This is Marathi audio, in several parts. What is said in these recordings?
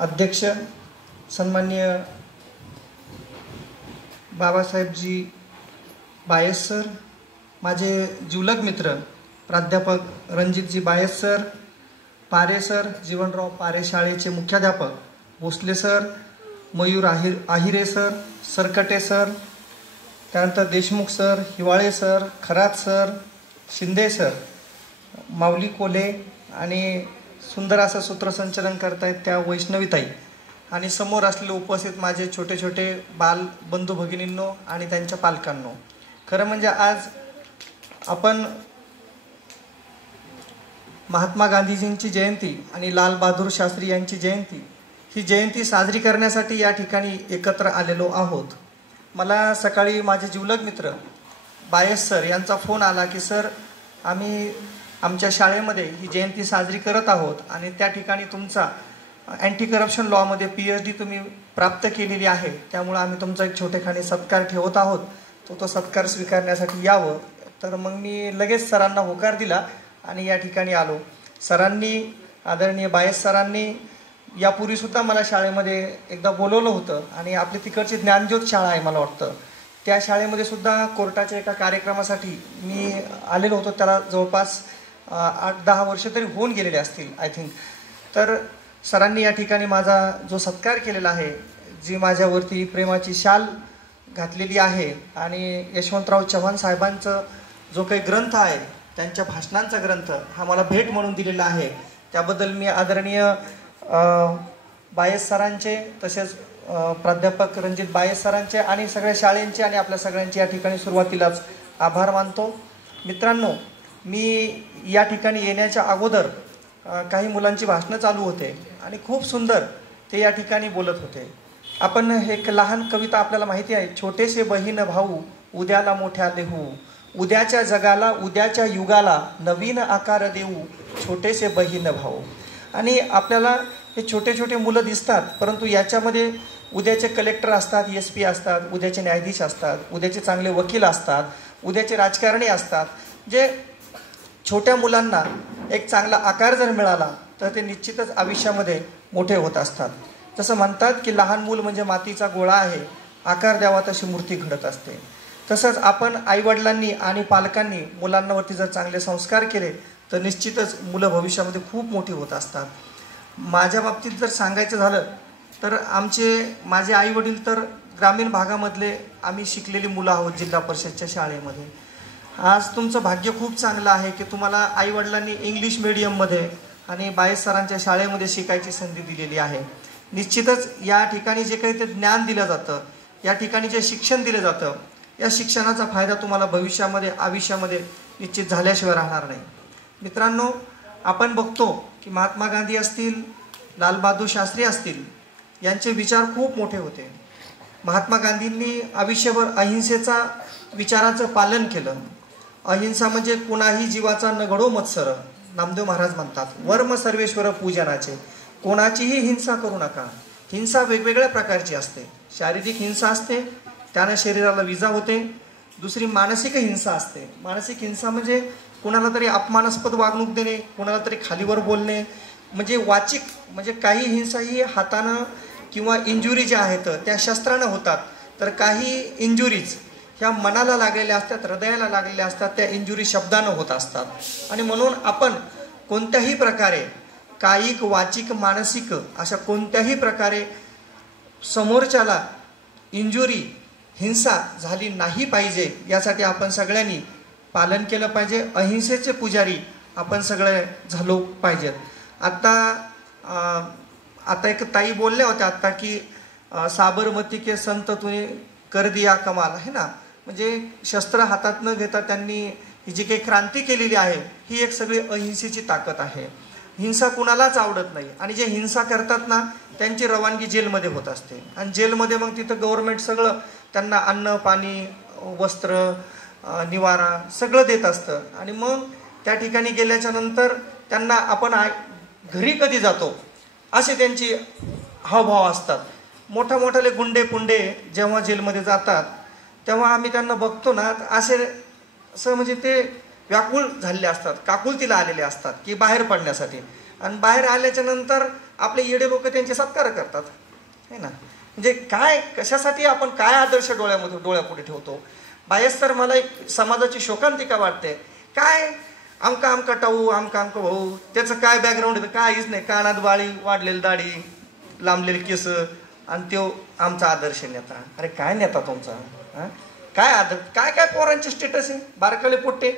अध्यक्ष सन्माननीय बाबासाहेबजी बायस सर, माझे जिवलग मित्र प्राध्यापक रणजितजी बायस सर, पारे सर, जीवनराव पारे शाळेचे मुख्याध्यापक Bhosale sir, Mayur Ahire sir, Sarkate sir, त्यानंतर Deshmukh sir, Hiwale sir, Kharat sir, Shinde sir, Mauli Kole आणि सुंदर असं सूत्रसंचलन करतायत त्या वैष्णवीताई आणि समोर असलेले उपस्थित माझे छोटे छोटे बाल बंधू भगिनींनो आणि त्यांच्या पालकांनो, खरं म्हणजे आज आपण महात्मा गांधीजींची जयंती आणि लाल बहादूर शास्त्री यांची जयंती ही जयंती साजरी करण्यासाठी या ठिकाणी एकत्र आलेलो आहोत. मला सकाळी माझे जिवलग मित्र बायस सर यांचा फोन आला की सर आम्ही आमच्या शाळेमध्ये ही जयंती साजरी करत आहोत आणि त्या ठिकाणी तुमचा अँटी करप्शन लॉमध्ये PhD तुम्ही प्राप्त केलेली आहे, त्यामुळे आम्ही तुमचा एक छोटेखानी सत्कार ठेवत आहोत, तो सत्कार स्वीकारण्यासाठी यावं. तर मग मी लगेच सरांना होकार दिला आणि या ठिकाणी आलो. सरांनी, आदरणीय बायस सरांनी यापूर्वीसुद्धा मला शाळेमध्ये एकदा बोलवलं होतं आणि आपली तिकडची ज्ञानज्योत शाळा आहे मला वाटतं, त्या शाळेमध्ये सुद्धा कोर्टाच्या एका कार्यक्रमासाठी मी आलेलो होतो. त्याला जवळपास 8-10 वर्ष तरी होऊन गेलेले असतील आय थिंक. तर सरांनी या ठिकाणी माझा जो सत्कार केलेला आहे, जी माझ्यावरती प्रेमाची शाल घातलेली आहे आणि यशवंतराव चव्हाण साहेबांचं जो काही ग्रंथ आहे, त्यांच्या भाषणांचा ग्रंथ हा मला भेट म्हणून दिलेला आहे, त्याबद्दल मी आदरणीय बायस सरांचे, तसेच प्राध्यापक रणजित बायस सरांचे आणि सगळ्या शाळेंचे आणि आपल्या सगळ्यांचे या ठिकाणी सुरुवातीलाच आभार मानतो. मित्रांनो, मी या ठिकाणी येण्याच्या अगोदर काही मुलांची भाषणं चालू होते आणि खूप सुंदर ते या ठिकाणी बोलत होते. आपण एक लहान कविता आपल्याला माहिती आहे, छोटेसे बहीण भाऊ उद्याला मोठ्या देऊ, उद्याच्या जगाला उद्याच्या युगाला नवीन आकार देऊ, छोटेसे बहीण भाऊ. आणि आपल्याला हे छोटे छोटे मुलं दिसतात, परंतु याच्यामध्ये उद्याचे कलेक्टर असतात, SP असतात, उद्याचे न्यायाधीश असतात, उद्याचे चांगले वकील असतात, उद्याचे राजकारणी असतात. जे छोट्या मुलांना एक चांगला आकार जर मिळाला तर ते निश्चितच आयुष्यामध्ये मोठे होत असतात. जसं म्हणतात की लहान मूल म्हणजे मातीचा गोळा आहे, आकार द्यावा तशी मूर्ती घडत असते. तसंच आपण आईवडिलांनी आणि पालकांनी मुलांवरती जर चांगले संस्कार केले तर निश्चितच मुलं भविष्यामध्ये खूप मोठी होत असतात. माझ्या बाबतीत जर सांगायचं झालं तर माझे आईवडील तर ग्रामीण भागामधले आम्ही शिकलेली मुलं आहोत जिल्हा परिषदच्या शाळेमध्ये. आज तुमचं भाग्य खूप चांगलं आहे की तुम्हाला आईवडिलांनी इंग्लिश मीडियममध्ये आणि बायस सरांच्या शाळेमध्ये शिकायची संधी दिलेली आहे. निश्चितच या ठिकाणी जे काही ते ज्ञान दिलं जातं, या ठिकाणी जे शिक्षण दिलं जातं, या शिक्षणाचा फायदा तुम्हाला भविष्यामध्ये आयुष्यामध्ये निश्चित झाल्याशिवाय राहणार नाही. मित्रांनो, आपण बघतो की महात्मा गांधी असतील, लाल बहादूर शास्त्री असतील, यांचे विचार खूप मोठे होते. महात्मा गांधींनी आयुष्यभर अहिंसेचा विचाराचं पालन केलं. अहिंसा म्हणजे कोणाही जीवाचा न घडो मत्सर, नामदेव महाराज म्हणतात. वर्म सर्वेश्वर पूजनाचे, कोणाचीही हिंसा करू नका. हिंसा वेगवेगळ्या प्रकारची असते. शारीरिक हिंसा असते, त्याने शरीराला विजा होते. दुसरी मानसिक हिंसा असते. मानसिक हिंसा म्हणजे कोणाला तरी अपमानास्पद वागणूक देणे, कोणाला तरी खालीवर बोलणे, म्हणजे वाचिक, म्हणजे काही हिंसा ही हातानं किंवा इंजुरी ज्या आहेत त्या शस्त्रानं होतात, तर काही इंजुरीज ह्या मनाला लागलेल्या असतात, हृदयाला लागलेल्या असतात, त्या इंजुरी शब्दानं होत असतात. आणि म्हणून आपण कोणत्याही प्रकारे कायिक, वाचिक, मानसिक अशा कोणत्याही प्रकारे समोरच्याला इंजुरी, हिंसा झाली नाही पाहिजे, यासाठी आपण सगळ्यांनी पालन केलं पाहिजे. अहिंसेचे पुजारी आपण सगळे झालो पाहिजेत. आता एक ताई बोलल्या होत्या आता की साबरमती के संत तुने कर दिया कमाल, आहे ना. म्हणजे शस्त्र हातात न घेता त्यांनी ही जी काही क्रांती केलेली आहे, ही एक सगळी अहिंसेची ताकद आहे. हिंसा कुणालाच आवडत नाही आणि जे हिंसा करतात ना, त्यांची रवानगी जेलमध्ये होत असते आणि जेलमध्ये मग तिथं गव्हर्नमेंट सगळं त्यांना अन्न, पाणी, वस्त्र, निवारा सगळं देत असतं. आणि मग त्या ठिकाणी गेल्याच्या नंतर त्यांना आपण घरी कधी जातो असे त्यांची हावभाव असतात. मोठ्याले गुंडे पुंडे जेव्हा जेलमध्ये जातात तेव्हा आम्ही त्यांना बघतो ना, असं म्हणजे ते व्याकुळ झालेले असतात, काकुलतीला आलेले असतात की बाहेर पडण्यासाठी. आणि बाहेर आल्याच्या नंतर आपले येडे लोक त्यांचे सत्कार करतात, है ना. म्हणजे काय, कशासाठी आपण काय आदर्श डोळ्यापुढे ठेवतो. बायस तर मला एक समाजाची शोकांतिका वाटते. काय आमका टाऊ, आमका भाऊ, त्याचं काय बॅकग्राऊंड आहे, काहीच नाही. कानात बाळी, वाढलेली दाढी, लांबलेले केस, आणि तो आमचा आदर्श नेता. अरे काय नेता तुमचा? काय आदर, काय काय पोरांचे स्टेटस आहे, बारकाले पोट्टे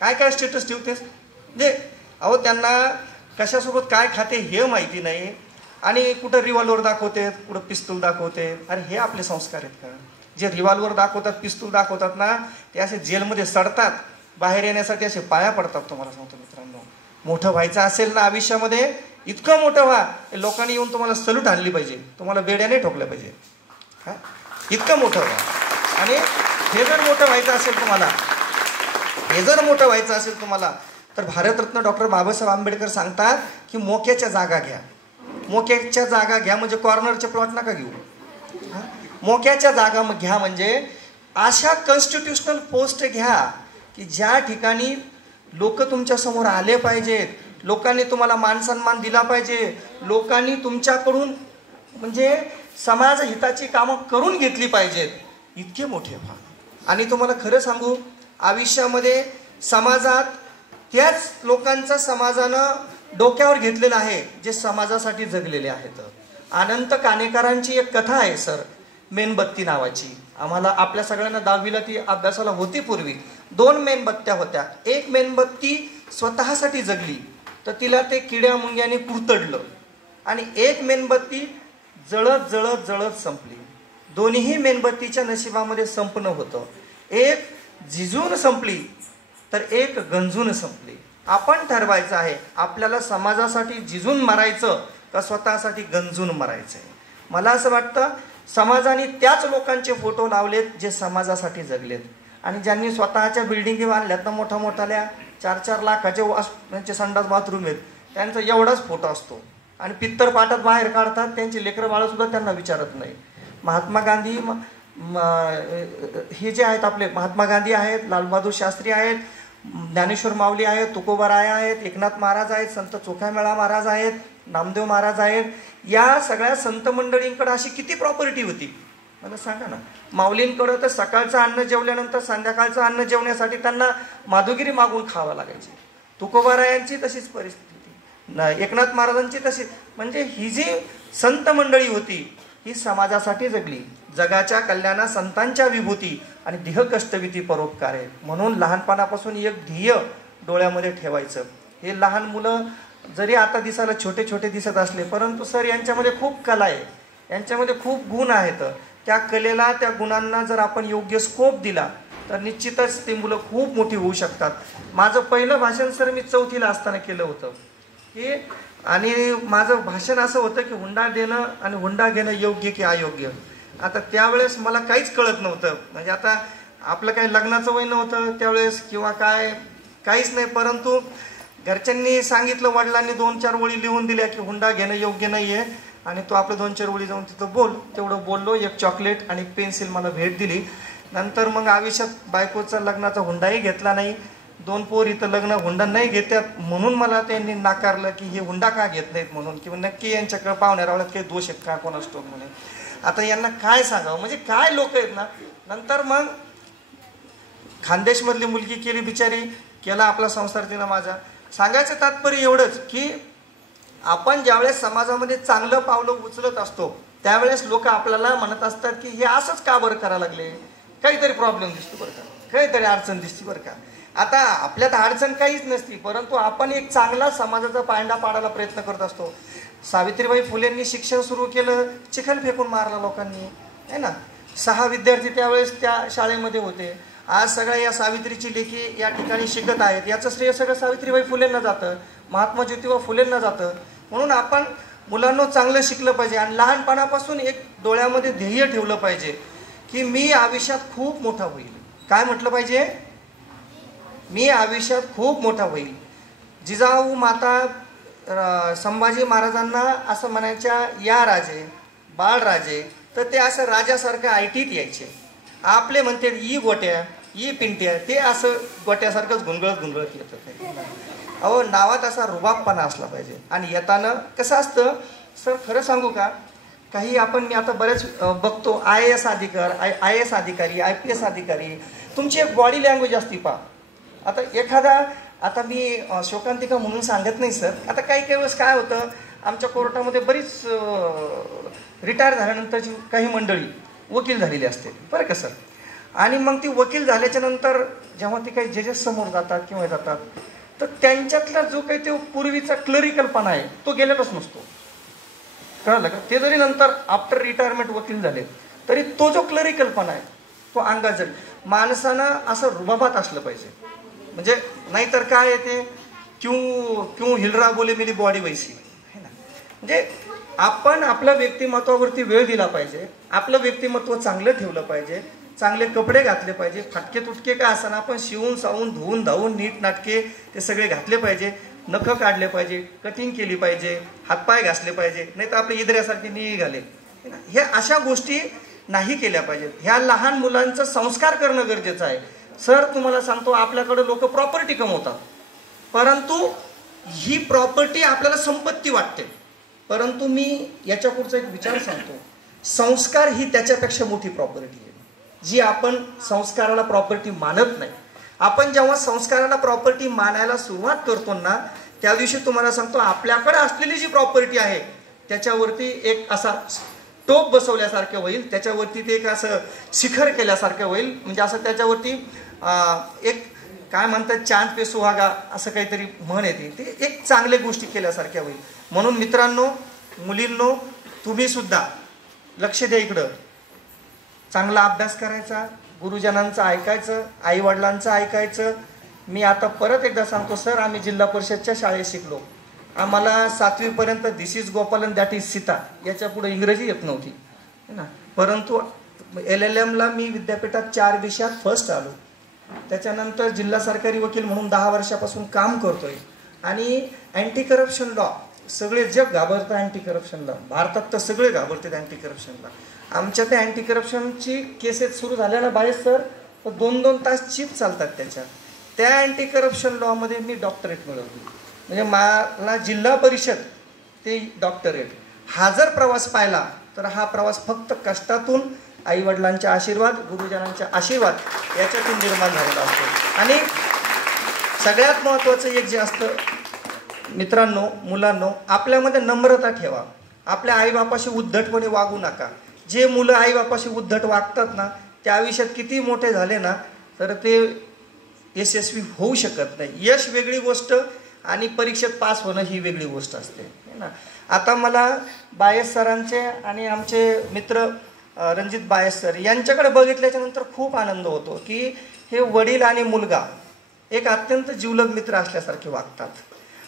काय काय स्टेटस ठेवतेस. म्हणजे अहो त्यांना कशासोबत काय खाते हे माहिती नाही, आणि कुठं रिव्हॉल्वर दाखवते, कुठं पिस्तूल दाखवते. अरे हे आपले संस्कार आहेत का? जे रिव्हॉल्वर दाखवतात, पिस्तूल दाखवतात ना, ते असे जेलमध्ये सडतात, बाहेर येण्यासाठी असे पाया पडतात. तुम्हाला सांगतो मित्रांनो, मोठं व्हायचं असेल ना आयुष्यामध्ये, इतकं मोठं व्हा, लोकांनी येऊन तुम्हाला सल्यूट आणली पाहिजे, तुम्हाला बेड्याने ठोकलं पाहिजे. हा, इतकं मोठं व्हा. आणि हे जर मोठं व्हायचं असेल तुम्हाला, तर भारतरत्न डॉक्टर बाबासाहेब आंबेडकर सांगतात की मोक्याच्या जागा घ्या. मोक्याच्या जागा घ्या म्हणजे कॉर्नरचे प्लॉट नका घेऊ. मोक्याच्या जागा घ्या म्हणजे अशा कॉन्स्टिट्यूशनल पोस्ट घ्या की ज्या ठिकाणी लोक तुमच्या समोर आले पाहिजेत, लोकांनी तुम्हाला मान सन्मान दिला पाहिजे, लोकांनी तुमच्याकडून म्हणजे समाज हिताची कामं करून घेतली पाहिजेत. इतके मोठे व्हा. आणि तुम्हाला खरं सांगू, आयुष्यामध्ये समाजात त्याच लोकांचा समाजानं डोक्यावर घेतलेलं आहे जे समाजासाठी जगलेले आहेत. अनंत काणेकरांची एक कथा आहे सर, मेणबत्ती नावाची. आम्हाला आपल्या सगळ्यांना 10वीला ती अभ्यासाला होती. पूर्वी 2 मेणबत्त्या होत्या. एक मेणबत्ती स्वतःसाठी जगली तर तिला ते किड्या मुंग्याने कुरतडलं, आणि एक मेणबत्ती जळत जळत जळत संपली. दोन्हीही मेणबत्तीच्या नशिबामध्ये संपणं होतं. एक झिजून संपली तर एक गंजून संपली. आपण ठरवायचं आहे आपल्याला समाजासाठी झिजून मरायचं का स्वतःसाठी गंजून मरायचं आहे. मला असं वाटतं समाजाने त्याच लोकांचे फोटो लावलेत जे समाजासाठी जगलेत, आणि ज्यांनी स्वतःच्या बिल्डिंगी बांधल्यात ना मोठ्या मोठ्याल्या 4-4 लाखाचे त्यांचे संडास बाथरूम आहेत, त्यांचा एवढाच फोटो असतो, आणि पित्तर पाटात बाहेर काढतात. त्यांची लेकरं बाळं सुद्धा त्यांना विचारत नाही. महात्मा गांधी हे जे आहेत आपले महात्मा गांधी आहेत, लालबहादूर शास्त्री आहेत, ज्ञानेश्वर माऊली आहेत, तुकोबाराय आहेत, एकनाथ महाराज आहेत, संत चोखामेळा महाराज आहेत, नामदेव महाराज आहेत. या सगळ्या संत मंडळींकडे अशी किती प्रॉपर्टी होती मला सांगा ना. माऊलींकडं तर सकाळचं अन्न जेवल्यानंतर संध्याकाळचं अन्न जेवण्यासाठी त्यांना माधुगिरी मागून खावं लागायची. तुकोबारायांची तशीच परिस्थिती, एकनाथ महाराजांची तशीच. म्हणजे ही जी संत मंडळी होती ही समाजासाठी जगली. जगाच्या कल्याणा संतांच्या विभूती आणि देह कष्टविती परोपकार आहे. म्हणून लहानपणापासून एक ध्येय डोळ्यामध्ये ठेवायचं. हे लहान मुलं जरी आता दिसायला छोटे छोटे दिसत असले, परंतु सर यांच्यामध्ये खूप कला आहे, यांच्यामध्ये खूप गुण आहेत. त्या कलेला, त्या गुणांना जर आपण योग्य स्कोप दिला तर निश्चितच ते मुलं खूप मोठी होऊ शकतात. माझं पहिलं भाषण सर मी 4थीला असताना केलं होतं हे, आणि माझं भाषण असं होतं की हुंडा देणं आणि हुंडा घेणं योग्य की अयोग्य. आता त्यावेळेस मला काहीच कळत नव्हतं. म्हणजे आता आपलं काही लग्नाचं वय नव्हतं त्यावेळेस किंवा काहीच नाही, परंतु घरच्यांनी सांगितलं, वडिलांनी 2-4 ओळी लिहून दिल्या की हुंडा घेणं योग्य नाही आहे, आणि तो आपलं 2-4 ओळी जाऊन तिथं बोल. तेवढं बोललो. एक चॉकलेट आणि पेन्सिल मला भेट दिली. नंतर मग आयुष्यात बायकोचा लग्नाचा हुंडाही घेतला नाही. 2 पोर इथं लग्न हुंडा नाही घेतात म्हणून मला त्यांनी नाकारलं की हे हुंडा का घेत नाहीत म्हणून, किंवा नक्की यांच्याकडे पाहुण्यारावळ्यात काही दोष आहेत का कोणास ठाऊक म्हणे. आता यांना काय सांगावं, म्हणजे काय लोक आहेत ना. नंतर मग खानदेशमधली मुलगी केली बिचारी, केला आपला संसार तिनं माझा. सांगायचं तात्पर्य एवढंच की आपण ज्यावेळेस समाजामध्ये चांगलं पावलं उचलत असतो त्यावेळेस लोक आपल्याला म्हणत असतात की हे असंच का बरं करायला लागले, काहीतरी प्रॉब्लेम दिसतो बरं का, काहीतरी अडचण दिसते बरं का. आता आपल्यात अडचण काहीच नसती, परंतु आपण एक चांगला समाजाचा पायंडा पाडायला प्रयत्न करत असतो. सावित्रीबाई फुलेंनी शिक्षण सुरू केलं, चिखल फेकून मारला लोकांनी, है ना. 6 विद्यार्थी त्यावेळेस त्या शाळेमध्ये होते. आज सगळ्या या सावित्रीची लेखी या ठिकाणी शिकत आहेत. याचं श्रेय सगळं सावित्रीबाई फुलेंना जातं, महात्मा ज्योतिबा फुलेंना जातं. म्हणून आपण मुलांना चांगलं शिकलं पाहिजे, आणि लहानपणापासून एक डोळ्यामध्ये ध्येय ठेवलं पाहिजे की मी आयुष्यात खूप मोठा होईल. काय म्हटलं पाहिजे, मी आयुष्यात खूप मोठा होईल. जिजाऊ माता संभाजी महाराजांना असं म्हणायच्या, या राजे बाळराजे, तर ते असं राजासारखं आयटीत यायचे. आपले म्हणते ई गोट्या, ई पिंट्या, ते असं गोट्यासारखंच गुंगळत येत होते. अहो नावात असा रुबाबपणा असला पाहिजे. आणि येताना कसं असतं सर, खरं सांगू का, काही मी आता बरेच बघतो IAS अधिकारी, IPS अधिकारी, तुमची एक बॉडी लँग्वेज असती पहा. आता मी शोकांतिका म्हणून सांगत नाही सर. आता काही वेळेस काय होतं, आमच्या कोर्टामध्ये बरीच रिटायर झाल्यानंतरची काही मंडळी वकील झालेली असते बरं का सर. आणि मग ती वकील झाल्याच्या नंतर जेव्हा ती काही जजेस समोर जातात किंवा जातात, तर त्यांच्यातला जो काही तो पूर्वीचा क्लरिकलपणा आहे तो गेलेलाच नसतो. कळलं का? ते जरी नंतर आफ्टर रिटायरमेंट वकील झाले तरी तो जो क्लरिकलपणा आहे तो अंगात जाईल. माणसानं असं रुबाबात असलं पाहिजे. म्हणजे नाहीतर काय येते, क्यों हिल रहा बोले मेरी बॉडी वैसी है ना. म्हणजे आपण आपल्या व्यक्तिमत्वावरती वेळ दिला पाहिजे, आपलं व्यक्तिमत्व चांगलं ठेवलं पाहिजे, चांगले कपडे घातले पाहिजे, फाटके तुटके काय असताना आपण शिवून सावून धुवून धावून नीट नाटके ते सगळे घातले पाहिजे, नखं काढले पाहिजे, कटिंग केली पाहिजे, हातपाय घासले पाहिजे, नाही तर आपल्या इदऱ्यासारखे निघाले. हे अशा गोष्टी नाही केल्या पाहिजेत. ह्या लहान मुलांचं संस्कार करणं गरजेचं आहे. सर तुम्हाला सांगतो, आपल्याकडे लोक प्रॉपर्टी कमवतात, परंतु ही प्रॉपर्टी आपल्याला संपत्ती वाटते. परंतु मी याच्या पुढचा एक विचार सांगतो, संस्कार ही त्याच्यापेक्षा मोठी प्रॉपर्टी आहे, जी आपण संस्काराला प्रॉपर्टी मानत नाही. आपण जेव्हा संस्काराला प्रॉपर्टी मानायला सुरुवात करतो ना, त्या दिवशी तुम्हाला सांगतो आपल्याकडे असलेली जी प्रॉपर्टी आहे त्याच्यावरती एक असा टोप बसवल्यासारखं होईल, त्याच्यावरती ते एक असं शिखर केल्यासारखं होईल. म्हणजे असं त्याच्यावरती एक काय म्हणतात, चांद पे सुहागा असं काहीतरी म्हण येते, ते एक चांगल्या गोष्टी केल्यासारख्या होईल. म्हणून मित्रांनो, मुलींनो, तुम्ही सुद्धा लक्ष द्या इकडं. चांगला अभ्यास करायचा, गुरुजनांचं ऐकायचं, आईवडिलांचं ऐकायचं. मी आता परत एकदा सांगतो सर, आम्ही जिल्हा परिषदच्या शाळेत शिकलो. आम्हाला 7वी पर्यंत this is Gopal and that is Sita, याच्या पुढे इंग्रजी येत नव्हती ना. परंतु LLMला मी विद्यापीठात 4 विषयात फर्स्ट आलो. त्याच्यानंतर जिल्हा सरकारी वकील म्हणून 10 वर्षापासून काम करतोय. आणि अँटी करप्शन लॉ, सगळे जग घाबरतं अँटी करप्शन लॉ, भारतात तर सगळे घाबरतात अँटी करप्शन लॉ. आमच्या त्या अँटी करप्शनची केसेस सुरू झाल्या ना बाहेर सर, तर 2-2 तास चीप चालतात त्याच्या. त्या अँटी करप्शन लॉमध्ये मी डॉक्टरेट मिळवली. म्हणजे मला जिल्हा परिषद ते डॉक्टरेट. हा जर प्रवास पाहिला तर हा प्रवास फक्त कष्टातून, आईवडिलांच्या आशीर्वाद, गुरुजनांच्या आशीर्वाद याच्यातून निर्माण झालेला असतो. आणि सगळ्यात महत्त्वाचं एक जे असतं मित्रांनो, मुलांनो, आपल्यामध्ये नम्रता ठेवा. आपल्या आईबापाशी उद्धटपणे वागू नका. जे मुलं आईबापाशी उद्धट वागतात ना, त्या आयुष्यात किती मोठे झाले ना तर ते यशस्वी होऊ शकत नाही. यश वेगळी गोष्ट आणि परीक्षेत पास होणं ही वेगळी गोष्ट असते ना. आता मला बायस सरांचे आणि आमचे मित्र रणजित बायस सर यांच्याकडे बघितल्याच्या नंतर खूप आनंद होतो की हे वडील आणि मुलगा एक अत्यंत जिवलग मित्र असल्यासारखे वागतात.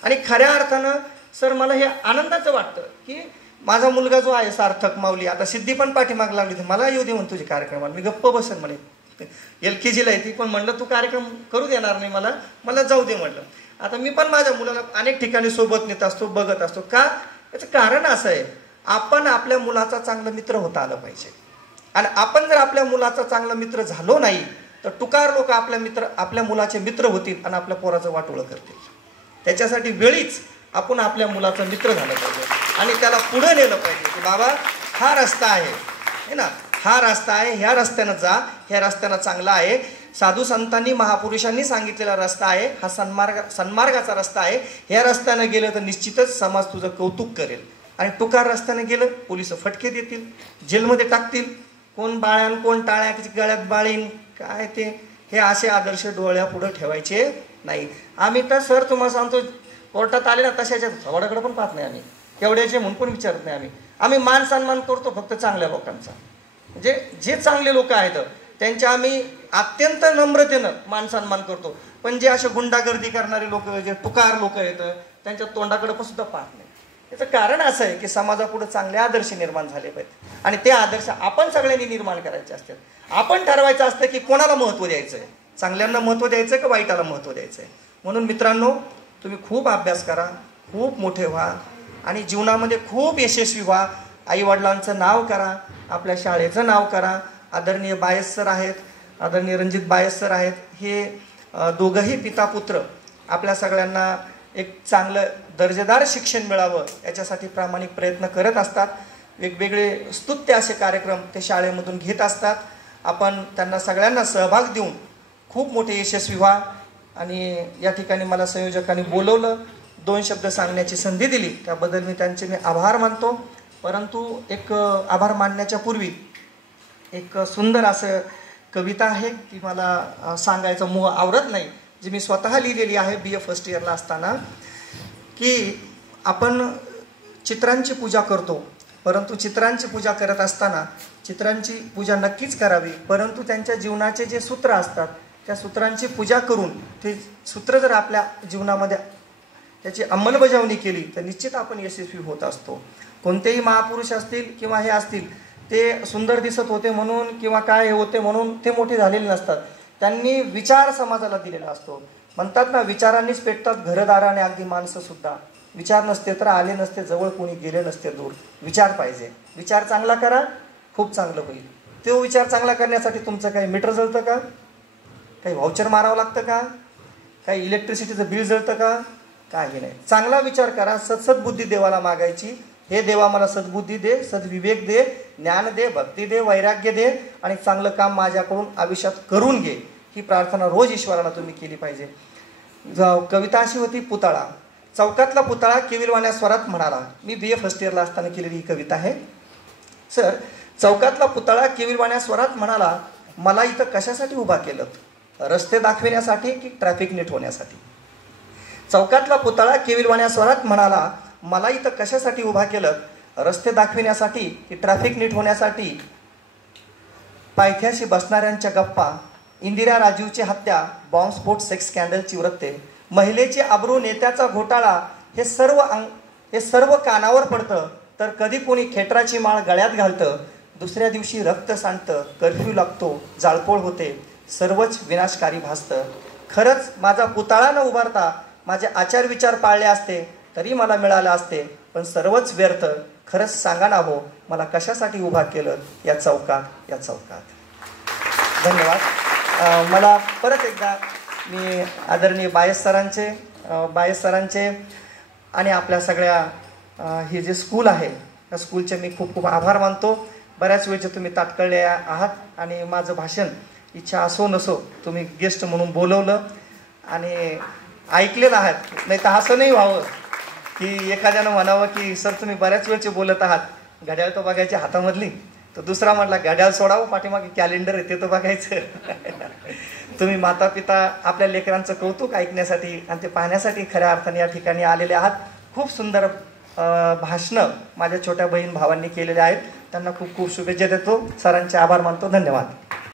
आणि खऱ्या अर्थानं सर मला हे आनंदाचं वाटतं की माझा मुलगा जो आहे सार्थक माऊली, आता सिद्धी पण पाठीमाग लागली होती, मला येऊ दे म्हणून तुझे कार्यक्रमाला. मी गप्प बसेल म्हणे, LKGला आहे ती, पण म्हणलं तू कार्यक्रम करू देणार नाही मला जाऊ दे म्हटलं. आता मी पण माझ्या मुलाला अनेक ठिकाणी सोबत नेत असतो, बघत असतो. का? याचं कारण असं आहे, आपण आपल्या मुलाचा चांगला मित्र होता आलं पाहिजे. आणि आपण जर आपल्या मुलाचा चांगला मित्र झालो नाही तर टुकार लोक आपल्या मुलाचे मित्र होतील आणि आपल्या पोराचं वाटोळं करतील. त्याच्यासाठी वेळीच आपण आपल्या मुलाचा मित्र झालं पाहिजे आणि त्याला पुढे नेलं पाहिजे की बाबा हा रस्ता आहे ना, हा रस्ता आहे, ह्या रस्त्यानं जा, ह्या रस्त्यानं चांगला आहे. साधू संतांनी, महापुरुषांनी सांगितलेला रस्ता आहे, हा सन्मार्गाचा रस्ता आहे. ह्या रस्त्यानं गेलं तर निश्चितच समाज तुझं कौतुक करेल. आणि टुकार रस्त्याने गेलं, पोलिस फटके देतील, जेलमध्ये टाकतील. कोण बाळ्यान कोण टाळ्या, गळ्यात बाळीन, काय ते, हे असे आदर्श डोळ्यापुढं ठेवायचे नाही. आम्ही तर सर तुम्हाला सांगतो, कोर्टात आले ना तशाच्या थोड्याकडे पण पाहत नाही आम्ही, तेवढ्याचे म्हणून पण विचारत नाही. आम्ही मान सन्मान करतो फक्त चांगल्या लोकांचा. म्हणजे जे चांगले लोक आहेत त्यांच्या आम्ही अत्यंत नम्रतेनं मान सन्मान करतो. पण जे असे गुंडागर्दी करणारे लोक, जे टुकार लोक आहेत, त्यांच्या तोंडाकडे पण सुद्धा पाहत नाही. याचं कारण असं आहे की समाजापुढे चांगले आदर्श निर्माण झाले पाहिजेत आणि ते आदर्श आपण सगळ्यांनी निर्माण करायचे असतात. आपण ठरवायचं असतं की कोणाला महत्त्व द्यायचं आहे, चांगल्यांना महत्त्व द्यायचं का वाईटाला महत्त्व द्यायचं आहे. म्हणून मित्रांनो, तुम्ही खूप अभ्यास करा, खूप मोठे व्हा आणि जीवनामध्ये खूप यशस्वी व्हा. आईवडिलांचं नाव करा, आपल्या शाळेचं नाव करा. आदरणीय बायस सर आहेत, आदरणीय रणजित बायस सर आहेत, हे दोघंही पिता पुत्र आपल्या सगळ्यांना एक चांगलं दर्जेदार शिक्षण मिळावं याच्यासाठी प्रामाणिक प्रयत्न करत असतात. वेगवेगळे स्तुत्य असे कार्यक्रम ते शाळेमधून घेत असतात. आपण त्यांना सगळ्यांना सहभाग देऊन खूप मोठे यशस्वी व्हा. आणि या ठिकाणी मला संयोजकांनी बोलवलं, 2 शब्द सांगण्याची संधी दिली, त्याबद्दल मी त्यांचे आभार मानतो. परंतु एक आभार मानण्याच्या पूर्वी एक सुंदर असं कविता आहे, ती मला सांगायचं मोह आवरत नाही, जी मी स्वतः लिहिलेली आहे BA फर्स्ट इयरला असताना. की आपण चित्रांची पूजा करतो, परंतु चित्रांची पूजा करत असताना चित्रांची पूजा नक्कीच करावी, परंतु त्यांच्या जीवनाचे जे सूत्र असतात त्या सूत्रांची पूजा करून ते सूत्र जर आपल्या जीवनामध्ये त्याची अंमलबजावणी केली तर निश्चित आपण यशस्वी होत असतो. कोणतेही महापुरुष असतील किंवा हे असतील, ते सुंदर दिसत होते म्हणून किंवा काय हे होते म्हणून ते मोठे झालेले नसतात. त्यांनी विचार समाजाला दिलेला असतो. म्हणतात ना, विचारांनीच पेटतात घरदाराने अगदी माणसं सुद्धा. विचार नसते तर आले नसते जवळ, कोणी गेले नसते दूर. विचार पाहिजे, विचार चांगला करा, खूप चांगलं होईल. तो विचार चांगला करण्यासाठी तुमचं काही मीटर जळतं का, काही व्हाउचर मारावं लागतं का, काही इलेक्ट्रिसिटीचं बिल जळतं का, काही नाही. चांगला विचार करा, सद्बुद्धी देवाला मागायची. हे देवा मला सद्बुद्धी दे, सद्विवेक दे, ज्ञान दे, भक्ती दे, वैराग्य दे आणि चांगलं काम माझ्याकडून आयुष्यात करून घे, ही प्रार्थना रोज ईश्वराला तुम्ही केली पाहिजे. कविता अशी होती, पुतळा. चौकातला पुतळा केविलवाण्या स्वरात म्हणाला. मी BA फर्स्ट इयरला असताना केलेली ही कविता आहे. सर, चौकातला पुतळा केविलवाण्या स्वरात म्हणाला, मला इथं कशासाठी उभा केलं, रस्ते दाखविण्यासाठी की ट्रॅफिक नीट होण्यासाठी. चौकातला पुतळा केविलवाण्या स्वरात म्हणाला, मला इथं कशासाठी उभा केलं, रस्ते दाखविण्यासाठी की ट्रॅफिक नीट होण्यासाठी. पायथ्याशी बसणाऱ्यांच्या गप्पा, इंदिरा राजीवची हत्या, बॉम्बस्फोट, सेक्स स्कॅन्डलची वृत्ते, महिलेची आबरू, नेत्याचा घोटाळा, हे सर्व कानावर पडतं. तर कधी कोणी खेटराची माळ गळ्यात घालतं, दुसऱ्या दिवशी रक्त सांडतं, कर्फ्यू लागतो, जाळपोळ होते, सर्वच विनाशकारी भासतं. खरंच माझा पुतळा न उभारता माझे आचार विचार पाळले असते तरी मला मिळालं असते, पण सर्वच व्यर्थ. खरंच सांगा ना हो, मला कशासाठी उभा केलं या चौकात, या चौकात. धन्यवाद. मला परत एकदा मी आदरणीय बायस सरांचे आणि आपल्या सगळ्या हे जे स्कूल आहे त्या स्कूलचे मी खूप खूप आभार मानतो. बऱ्याच वेळचे तुम्ही तात्काळले आहात आणि माझं भाषण इच्छा असो नसो तुम्ही गेस्ट म्हणून बोलवलं आणि ऐकलेलं आहात. नाही तर असं नाही व्हावं की एखाद्यानं म्हणावं की सर तुम्ही बऱ्याच वेळचे बोलत आहात, घड्याळ तो बघायची हातामधली, तर दुसरा म्हटला घड्याळ सोडावं, पाठीमागे कॅलेंडर आहे ते तर बघायचं. तुम्ही माता पिता आपल्या लेकरांचं कौतुक ऐकण्यासाठी आणि ते पाहण्यासाठी खऱ्या अर्थाने या ठिकाणी आलेले आहात. खूप सुंदर भाषणं माझ्या छोट्या बहीण भावांनी केलेले आहेत. त्यांना खूप खूप शुभेच्छा देतो. सरांचे आभार मानतो. धन्यवाद.